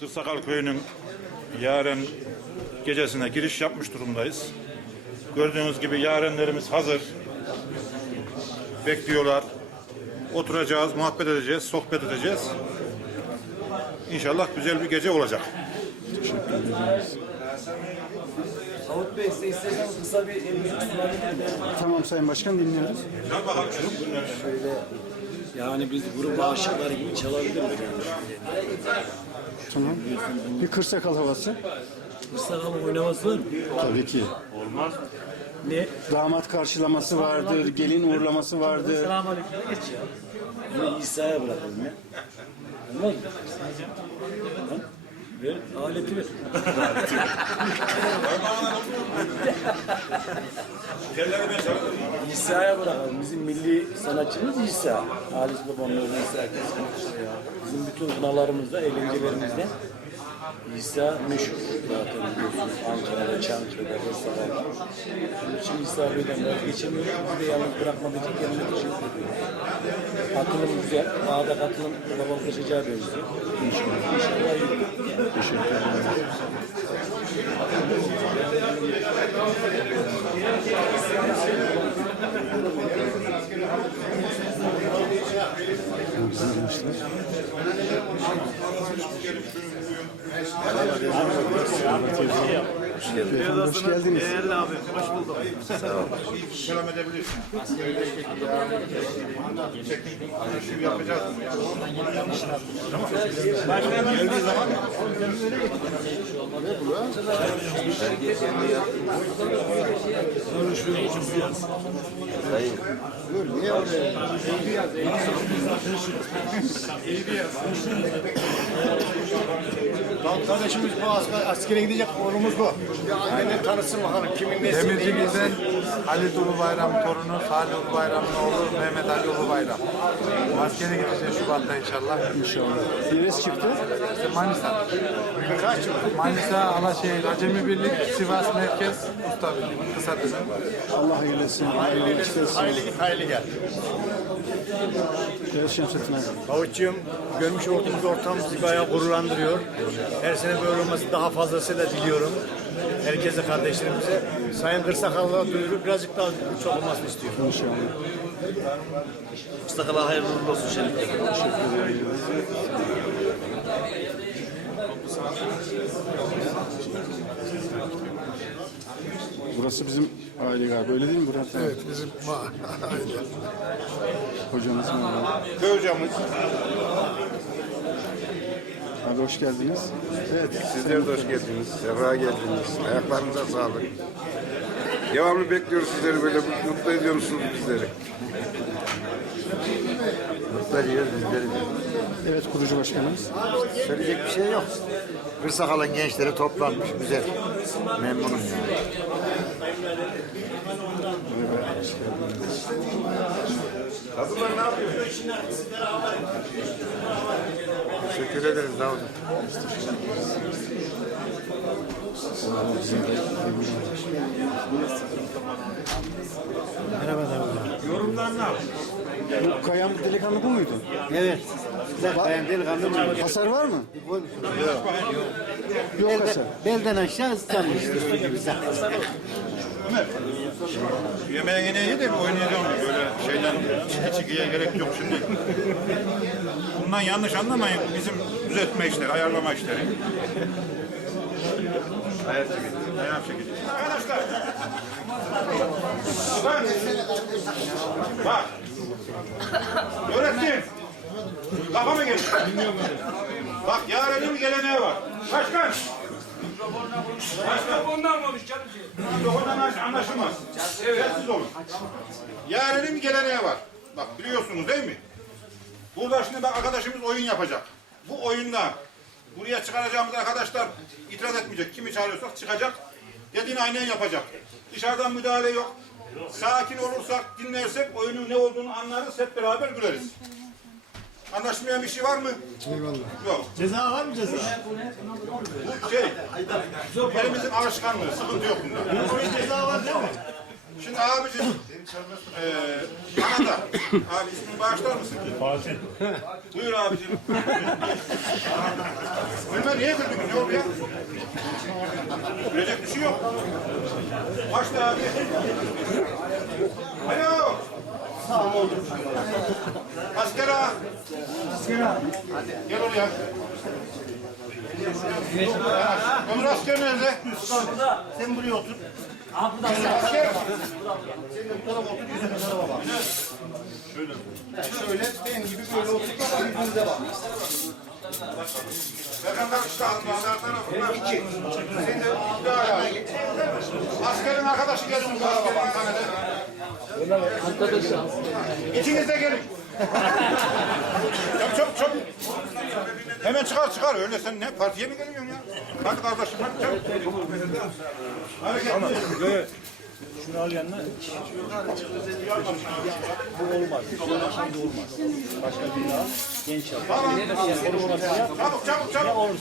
Kırsakal Köyü'nün yaren gecesine giriş yapmış durumdayız. Gördüğünüz gibi yarenlerimiz hazır. Bekliyorlar. Oturacağız, muhabbet edeceğiz, sohbet edeceğiz. İnşallah güzel bir gece olacak. Davut Bey size isterseniz kısa bir elinizi sunabilir miyim? Tamam Sayın Başkan dinliyoruz. Gel bakalım Şöyle yani biz grup aşıkları gibi çalabiliriz yani. Tamam. Bir kırsakal havası. Mustafa oynaması var mı? Tabii ki. Ne? Damat karşılaması vardır, gelin uğurlaması vardır. Selamünaleyküm. Geç ya. Bunu İsa'ya bırakalım ya. Olmaz mı? Ver, aleti ver. İsa'ya bırakalım. Bizim milli sanatçımız İsa. Halis babamın oğlu İsa Keskin. Bizim bütün kınalarımızda, eğlencelerimizde İsa meşhur zaten biliyorsunuz Ankara'da, Çankırı'da, Bursa'da. Onun için İsa Bey'den vazgeçemiyoruz. Bizi de yalnız bırakmadığı için kendine teşekkür ediyoruz. Katılım güzel. Ağda katılım kalabalıklaşacağı benziyor. İnşallah. İnşallah iyi Arkadaşlar olur. Efendim hoş geldiniz. selam edebilirsin. Çekim yapacağız. Tamam. Geldiği zaman Kardeşimiz bu asker, askere gidecek oğlumuz bu. Anneni tanısın bakalım kimin nesi. Demircimizden Halit Ulu Bayram torunu Salih Ulu Bayram'ın oğlu Mehmet Ali Ulu Bayram. Askere gideceğiz Şubat'ta inşallah. İnşallah. Neresi çıktı? İşte Manisa. Kaç yıl? Manisa, Alaşehir, Acemi Birlik, Sivas Merkez, Usta Birlik. Kısa bir Allah hayırlı etsin. Hayırlı etsin. Hayırlı git hayırlı gel. Evet Şemsettin abi. Havuççığım görmüş olduğumuz ortam bizi bayağı gururlandırıyor. Her sene böyle olması daha fazlasıyla diliyorum. Herkese kardeşlerimize. Sayın Kırsakallı'na duyuru birazcık daha çok olmasını istiyorum. İnşallah. Mustafa hayırlı uğurlu olsun Şerif Bey. Burası bizim aile galiba. Öyle değil mi Murat? Evet Bizim aile. Hocamız merhaba. köy hocamız Abi hoş geldiniz. Evet. Sizler de hoş geldiniz. Sefa geldiniz. Ayaklarınıza sağlık. Devamlı bekliyoruz sizleri böyle mutlu ediyorsunuz bizleri. Mutlu ediyoruz bizleri. Evet kurucu başkanımız. Söyleyecek bir şey yok. Kırsakal'ın gençleri toplanmış güzel. Memnunum yani. Teşekkür ederiz Davut. Bu kayan delikanlı bu muydu? Evet. Güzel kayan delikanlı mı? Hasar var mı? Yok hasar. Belden aşağı ıslanmıştır su yemeğe yine iyi de oynayacağım. Böyle şeyden çiki çikiye gerek yok şimdi. Bundan yanlış anlamayın. Bizim düzeltme işleri, ayarlama işleri. Ayar çekeceğiz. Ayar çekeceğiz. Arkadaşlar. Bak. Bak. Öğrettin. Kafa mı geldi? Bak yarının bir geleneği var. Başkan. Ondan konuş canım. Mikrofondan anlaşılmaz. Sessiz olun. Yarının bir geleneği var. Bak biliyorsunuz değil mi? Burada şimdi bak arkadaşımız oyun yapacak. Bu oyunda buraya çıkaracağımız arkadaşlar itiraz etmeyecek. Kimi çağırıyorsak çıkacak. Dediğini aynen yapacak. Dışarıdan müdahale yok. Sakin olursak, dinlersek oyunun ne olduğunu anlarız. Hep beraber güleriz. Anlaşmayan bir şey var mı? Yok. Ceza var mı ceza? Bu şey, elimizin alışkanlığı. Sıkıntı yok bunda. Ceza var değil mi? Şimdi abicim Ee, bana da. Abi ismini bağışlar mısın? Fatih. Buyur abicim. Gülme niye güldün? Ne oldu ya? Gülecek bir şey yok. Başla abi. Alo. Asker ağa. Gel oraya. Onur asker nerede? Sen buraya otur. Asker. Şöyle benim gibi böyle otur. Birbirinize bak. Bakın bak işte sağ tarafından. İki. Sen de iki daha ya. Askerin arkadaşı gelsin bu askerin Ankara'da. İkiniz de gelin. çabuk çabuk çabuk. Hemen çıkar çıkar. Öyle sen ne partiye mi geliyorsun ya? Hadi kardeşim hadi çabuk. Hareket. Şunu al yanına. Bu olmaz. Şimdi olmaz. Başka birini al. Genç al. Konuşmasını yap. Çabuk çabuk çabuk.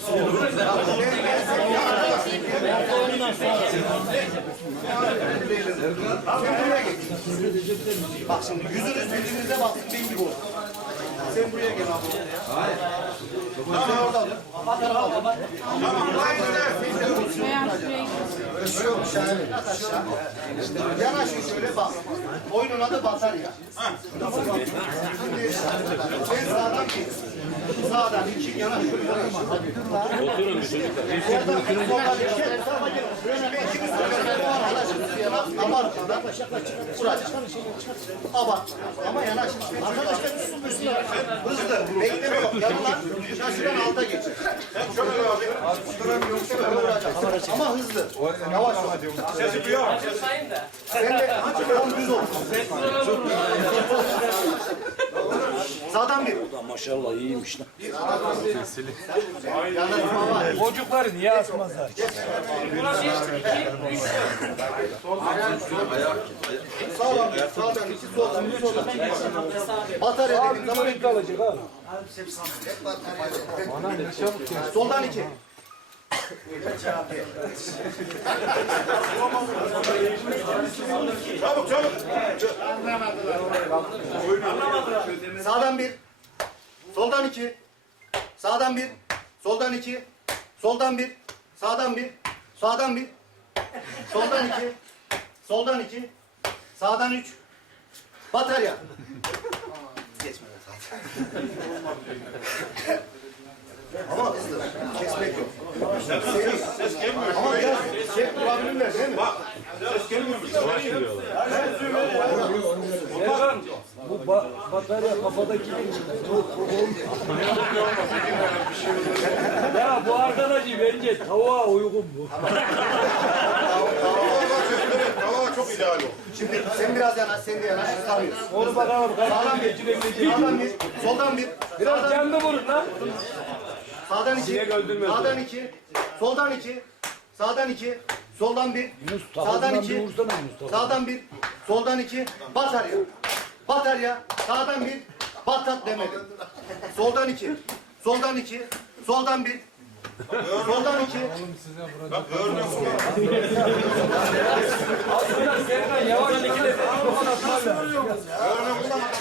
Bak şimdi yüzünüz birbirinize baksın benim gibi olsun. Sen buraya gel abi. Sen At aşağı. Yanaşın şöyle bak. Oyunun adı batarya. Şimdi sen sağdan git. Sağdan iki yanaş şöyle yanaş. Oturun bir çocuklar. Soldan iki. Tamam ikimiz böyle yanaşın. Ama yanaşın. Arkadaşlar üstün üstüne. Hızlı. Bekleme yok. Yanına şaşıran alta vuracak. Ama hızlı. Yavaş yavaş. Sesi duyuyor. Sen de tam düz ol. Sağdan bir. Da maşallah iyiymiş lan. Var. Çocukları niye asmazlar? Bir. Sağdan iki. Soldan bir. Batarya zaman Renk kalacak abi. soldan iki. Çabuk çabuk. Sağdan bir. Soldan iki. Sağdan bir. Soldan iki. Soldan bir. Sağdan bir. Sağdan bir. Soldan iki. Soldan iki. Sağdan üç. Batarya. Geçmedi zaten. Ama hızlı. Kesmek yok. Ses gelmiyor. Ama biraz şey kullanabilirler değil mi? Ses gelmiyor. Bu ba batarya kafadaki Ya bu arkadaşı bence tavuğa uygun bu. Çok ideal o. Şimdi sen biraz yanaş, sen de yanaş. Onu bakalım. Sağdan bir, sağdan bir, soldan bir, Biraz canlı vurun lan. sağdan iki, sağdan iki, soldan iki, sağdan iki, soldan bir, sağdan iki, sağdan bir, soldan iki, batarya, batarya, sağdan bir, batat demedim. Soldan iki, soldan iki, soldan bir, soldan iki, atmaz lazım. Örnek bulamadım.